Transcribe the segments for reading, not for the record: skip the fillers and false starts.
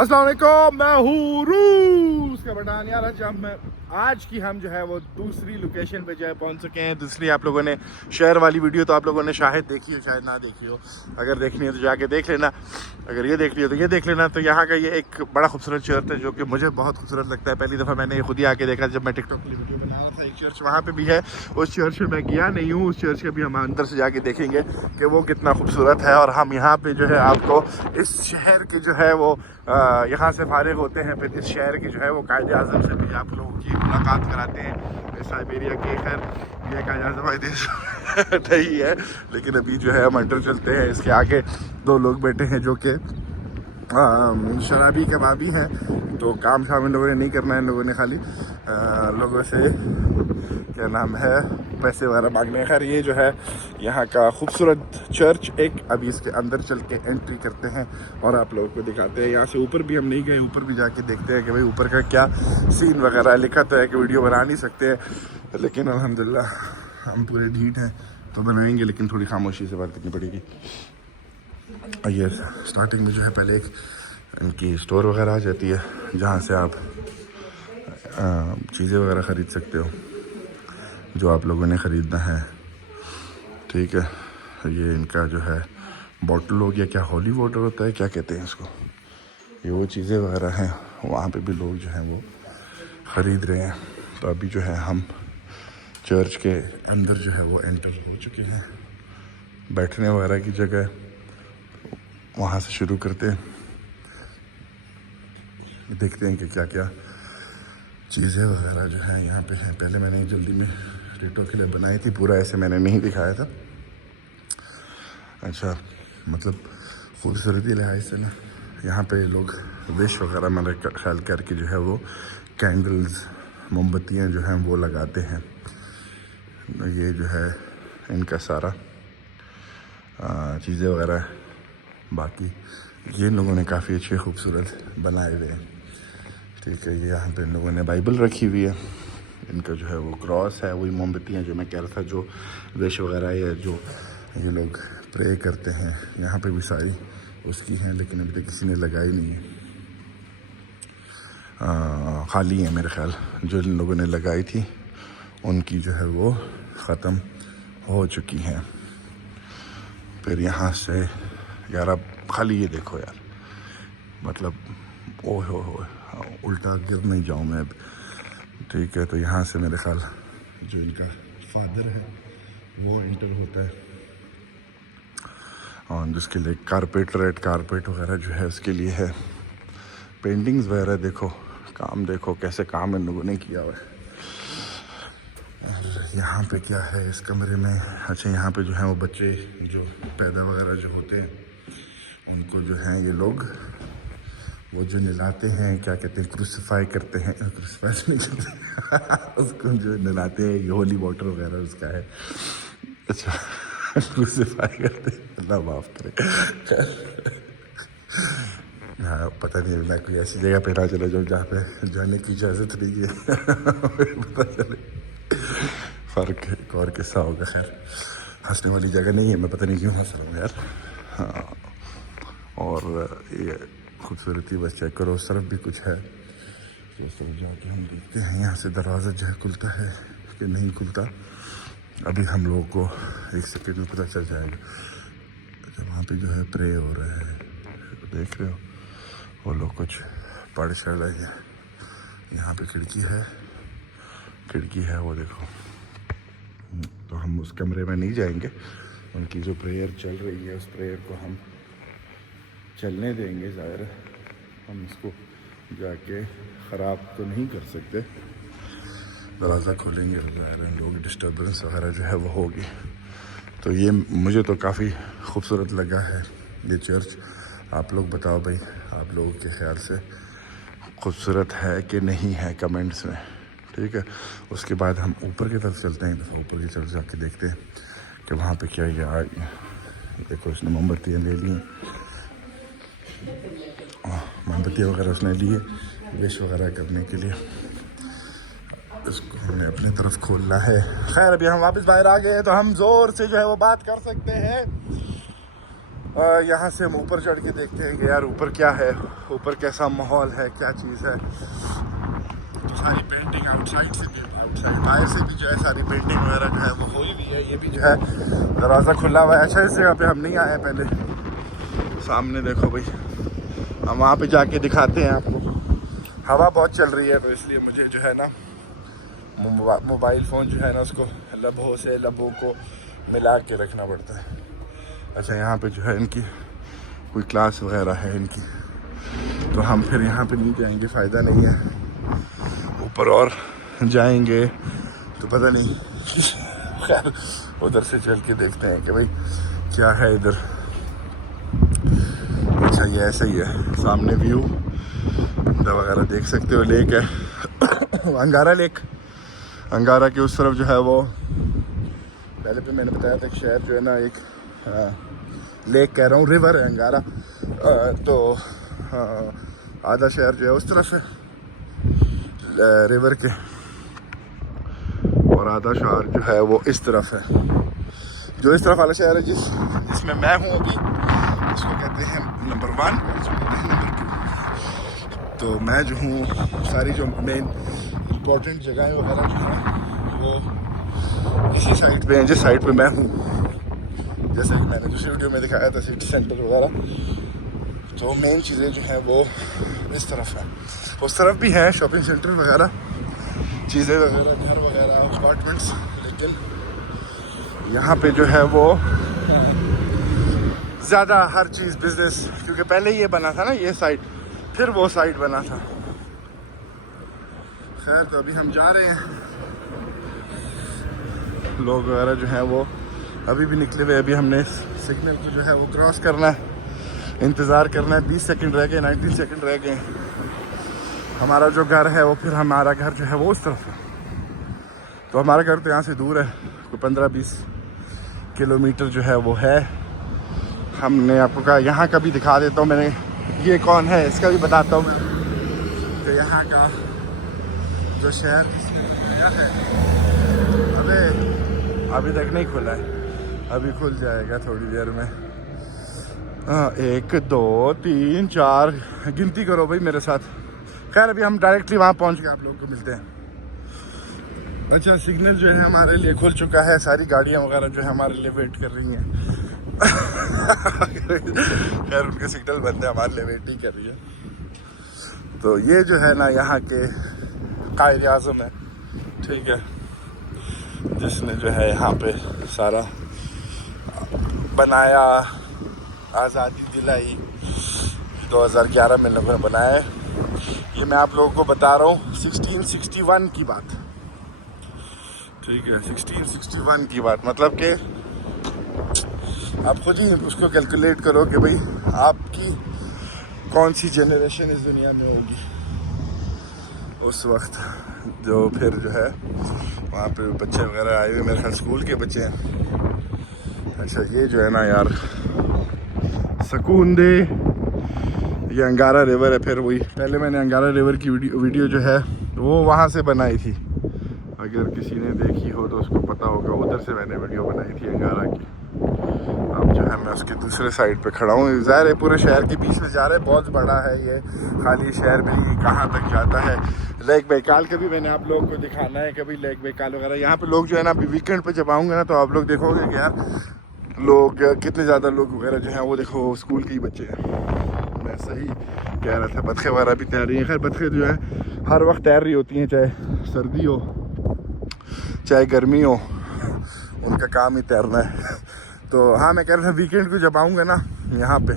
अस्सलाम वालेकुम, मैं हूँ रूस का बटान यार। आज की हम जो है वो दूसरी लोकेशन पे जो है पहुँच चुके हैं। दूसरी आप लोगों ने शहर वाली वीडियो तो आप लोगों ने शायद देखी हो, शायद ना देखी हो। अगर देखनी है तो जाके देख लेना, अगर ये देख लिया तो ये देख लेना। तो यहाँ का ये एक बड़ा खूबसूरत चर्च है जो कि मुझे बहुत खूबसूरत लगता है। पहली दफ़ा मैंने ये खुद ही आके देखा जब मैं टिकटॉक के लिए वीडियो बना रहा था। एक चर्च वहाँ पर भी है, उस चर्च में मैं गया नहीं हूँ। उस चर्च के भी हम अंदर से जाके देखेंगे कि वो कितना खूबसूरत है। और हम यहाँ पर जो है आपको इस शहर के जो है वो यहाँ से फारिग होते हैं, फिर इस शहर की जो है वो कायदे आज़म से भी आप लोगों की मुलाकात कराते हैं। साइबेरिया के खैर ये कायदे आज़म देश नहीं है, लेकिन अभी जो है हम अंदर चलते हैं। इसके आगे दो लोग बैठे हैं जो कि शराबी कबाबी हैं। तो काम शाम इन लोगों ने नहीं करना है, इन लोगों ने खाली लोगों से क्या नाम है पैसे वगैरह मांगने। खैर ये जो है यहाँ का खूबसूरत चर्च एक, अभी इसके अंदर चल के एंट्री करते हैं और आप लोगों को दिखाते हैं। यहाँ से ऊपर भी हम नहीं गए, ऊपर भी जाके देखते हैं कि भाई ऊपर का क्या सीन वगैरह। लिखा तो है कि वीडियो बना नहीं सकते हैं, लेकिन अल्हम्दुलिल्लाह हम पूरे ढीठ हैं तो बनाएंगे, लेकिन थोड़ी खामोशी से बात करनी पड़ेगी। ये स्टार्टिंग में जो है पहले एक इनकी स्टोर वगैरह आ जाती है जहाँ से आप चीज़ें वगैरह ख़रीद सकते हो जो आप लोगों ने ख़रीदना है। ठीक है, ये इनका जो है बॉटल हो गया, क्या हॉली वाटर होता है, क्या कहते हैं इसको, ये वो चीज़ें वगैरह हैं। वहाँ पे भी लोग जो हैं वो ख़रीद रहे हैं। तो अभी जो है हम चर्च के अंदर जो है वो एंटर हो चुके हैं। बैठने वगैरह की जगह वहाँ से शुरू करते हैं, देखते हैं कि क्या क्या चीज़ें वगैरह जो है यहाँ पे हैं। पहले मैंने जल्दी में टिकटॉक के लिए बनाई थी, पूरा ऐसे मैंने नहीं दिखाया था। अच्छा, मतलब खूबसूरती लिहाज से ना यहाँ पे लोग विश वगैरह मेरे ख्याल करके जो है वो कैंडल्स, मोमबत्तियाँ जो हैं वो लगाते हैं। ये जो है इनका सारा चीज़ें वगैरह। बाकी ये इन लोगों ने काफ़ी अच्छे खूबसूरत बनाए हुए हैं। ठीक है, ये यहाँ पे इन लोगों ने बाइबल रखी हुई है। इनका जो है वो क्रॉस है, वही मोमबत्तियाँ जो मैं कह रहा था, जो विश वगैरह या जो ये लोग प्रे करते हैं। यहाँ पे भी सारी उसकी हैं, लेकिन अभी तक किसी ने लगाई नहीं है, खाली है मेरे ख्याल। जो इन लोगों ने लगाई थी उनकी जो है वो ख़त्म हो चुकी हैं। फिर यहाँ से यार अब खाली ये देखो यार, मतलब ओह हो उल्टा गिर नहीं जाऊँ मैं अब। ठीक है, तो यहाँ से मेरे ख्याल जो इनका फादर है वो इंटर होता है, और जिसके लिए कारपेट, रेड कारपेट वगैरह जो है उसके लिए है। पेंटिंग्स वगैरह देखो, काम देखो कैसे काम इन लोगों ने किया हुआ है। यहाँ पे क्या है इस कमरे में, अच्छा यहाँ पे जो है वो बच्चे जो पैदा वगैरह जो होते हैं उनको जो है ये लोग वो जो नहलाते हैं, क्या कहते हैं, क्रूसिफाई करते हैं, क्रूसिफाई नहीं करते उसको जो नहलाते हैं, ये होली वाटर वगैरह उसका है। अच्छा क्रूसिफाई करते हैं, अल्लाह माफ़ करे। हाँ, पता नहीं मैं कोई ऐसी जगह पे ना चला जाऊँ जहाँ पे जाने की इजाज़त नहीं है पता चले फ़र्क एक और किस्सा होगा। खैर हंसने वाली जगह नहीं है, मैं पता नहीं क्यों हंस रहा हूँ यार। हाँ, और ये खूबसूरती बस चेक करो, उस तरफ भी कुछ है। तो उस तरफ जाके हम देखते हैं यहाँ से दरवाज़ा जो है खुलता है कि नहीं खुलता। अभी हम लोगों को एक सेकंड में पता चल जाएगा। अच्छा, वहाँ पे जो है प्रे हो रहा है, देख रहे हो, वो लोग कुछ पढ़ चढ़ रहे हैं। यहाँ पे खिड़की है वो देखो। तो हम उस कमरे में नहीं जाएंगे, उनकी जो प्रेयर चल रही है उस प्रेयर को हम चलने देंगे। ज़ाहिर हम इसको जाके ख़राब तो नहीं कर सकते, दरवाज़ा खोलेंगे तो ज़ाहिर लोग डिस्टर्बेंस वगैरह जो है वो होगी। तो ये मुझे तो काफ़ी खूबसूरत लगा है ये चर्च। आप लोग बताओ भाई, आप लोगों के ख्याल से खूबसूरत है कि नहीं है, कमेंट्स में। ठीक है, उसके बाद हम ऊपर की तरफ चलते हैं। तो ऊपर की तरफ जाके देखते हैं कि वहाँ पे क्या है। देखो उसने मोमबत्तियाँ ले ली, मोमबत्तियाँ वगैरह उसने लिए विश वगैरह करने के लिए। इसको हमें अपनी तरफ खोलना है। खैर अभी हम वापस बाहर आ गए हैं तो हम ज़ोर से जो है वो बात कर सकते हैं। यहाँ से हम ऊपर चढ़ के देखते हैं कि यार ऊपर क्या है, ऊपर कैसा माहौल है, क्या चीज़ है। तो सारी पेंटिंग आउटसाइड से भी, आउटसाइड बाहर से भी जो है सारी पेंटिंग वगैरह जो है वो हुई भी है। ये भी जो है दरवाज़ा खुला हुआ है। अच्छा, इस जगह पे हम नहीं आए पहले। सामने देखो भाई, हम वहाँ पे जाके दिखाते हैं आपको। हवा बहुत चल रही है तो इसलिए मुझे जो है ना मोबाइल फ़ोन जो है ना उसको लबों को मिला के रखना पड़ता है। अच्छा, यहाँ पे जो है इनकी कोई क्लास वगैरह है इनकी, तो हम फिर यहाँ पे नहीं जाएंगे, फ़ायदा नहीं है। ऊपर और जाएंगे तो पता नहीं खैर उधर से चल के देखते हैं कि भाई क्या है इधर। अच्छा, ये ऐसा ही है, सामने व्यू वगैरह देख सकते हो। लेक है अंगारा लेक। अंगारा के उस तरफ जो है वो, पहले भी मैंने बताया था कि शहर जो है ना एक लेक कह रहा हूँ, रिवर है अंगारा। तो आधा शहर जो है उस तरफ है रिवर के, और आधा शहर जो है वो इस तरफ है। जो इस तरफ वाला शहर है जिसमें मैं हूँ अभी, इसको कहते हैं नंबर 1, इसको कहते हैं नंबर 2। तो मैं जो हूँ सारी जो मेन इम्पोर्टेंट जगहें वगैरह जो है वो इसी साइड पे हैं, जिस साइड पे मैं हूँ। जैसे कि मैंने दूसरी वीडियो में दिखाया था सिटी सेंटर वगैरह, तो मेन चीज़ें जो हैं वो इस तरफ है। उस तरफ भी हैं शॉपिंग सेंटर वगैरह, चीज़ें वगैरह, घर वगैरह, अपार्टमेंट्स, लेकिन यहाँ पे जो है वो ज़्यादा हर चीज़ बिजनेस, क्योंकि पहले ये बना था ना ये साइड, फिर वो साइड बना था। खैर, तो अभी हम जा रहे हैं। लोग वगैरह जो हैं वो अभी भी निकले हुए। अभी हमने सिग्नल को जो है वो क्रॉस करना है, इंतज़ार करना है। 20 सेकंड रह गए, 19 सेकंड रह गए। हमारा जो घर है वो, फिर हमारा घर जो है वो उस तरफ है। तो हमारा घर तो यहाँ से दूर है, कोई 15-20 किलोमीटर जो है वो है। हमने आपको कहा यहाँ का भी दिखा देता हूँ। मैंने ये कौन है इसका भी बताता हूँ मैं, तो यहाँ का जो शहर है अभी तक नहीं खुला है, अभी खुल जाएगा थोड़ी देर में। 1 2 3 4 गिनती करो भाई मेरे साथ। खैर, अभी हम डायरेक्टली वहाँ पहुँच के आप लोगों को मिलते हैं। अच्छा, सिग्नल जो है हमारे लिए खुल चुका है। सारी गाड़ियाँ वगैरह जो है हमारे लिए वेट कर रही हैं। खैर, उनके सिग्नल बंद है, हमारे लिए वेट ही कर रही है। तो ये जो है ना यहाँ के कायदे आज़म है, ठीक है, जिसने जो है यहाँ पे सारा बनाया, आज़ादी दिलाई। 2011 में लोगों ने बनाया है। ये मैं आप लोगों को बता रहा हूँ 1661 की बात, ठीक है, 1661 की बात। मतलब कि आप खुद ही उसको कैलकुलेट करो कि भाई आपकी कौन सी जनरेशन इस दुनिया में होगी उस वक्त, जो फिर जो है वहाँ पे बच्चे वगैरह आए हुए, मेरे ख्याल स्कूल के बच्चे हैं। अच्छा, ये जो है ना यार सुकून दे, ये अंगारा रिवर है। फिर वही पहले मैंने अंगारा रिवर की वीडियो जो है वो वहाँ से बनाई थी, अगर किसी ने देखी हो तो उसको पता होगा। उधर से मैंने वीडियो बनाई थी अंगारा की। अब जो है मैं उसके दूसरे साइड पे खड़ा हूँ। ज़ाहिर है पूरे शहर के बीच में जा रहा है, बहुत बड़ा है ये, खाली शहर भी नहीं, कहाँ तक जाता है। लेक बैकाल का भी मैंने आप लोगों को दिखाना है, कभी लेक बैकाल वगैरह। यहाँ पे लोग जो है ना, अभी वीकेंड पे जब आऊँगा ना तो आप लोग देखोगे कि यार लोग कितने ज़्यादा लोग वगैरह जो हैं वो देखो स्कूल के ही बच्चे हैं। मैं सही कह रहा था, बतखें वगैरह भी तैर रही हैं। खैर, बतखें जो है हर वक्त तैर रही होती हैं, चाहे सर्दी हो चाहे गर्मी हो, उनका काम ही तैरना है। तो हाँ, मैं कह रहा था वीकेंड को जब आऊँगा ना यहाँ पे,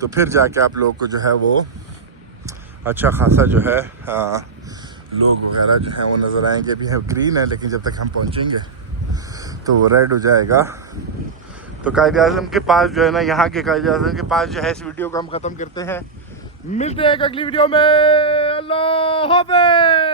तो फिर जाके आप लोग को जो है वो अच्छा खासा जो है लोग वगैरह जो है वो नज़र आएंगे। अभी है ग्रीन है, लेकिन जब तक हम पहुँचेंगे तो वो रेड हो जाएगा। तो कायदे आज़म के पास जो है ना, यहाँ के कायदे आज़म के पास जो है, इस वीडियो को हम ख़त्म करते हैं। मिलते हैं अगली वीडियो में। अल्लाह हाफ़िज़।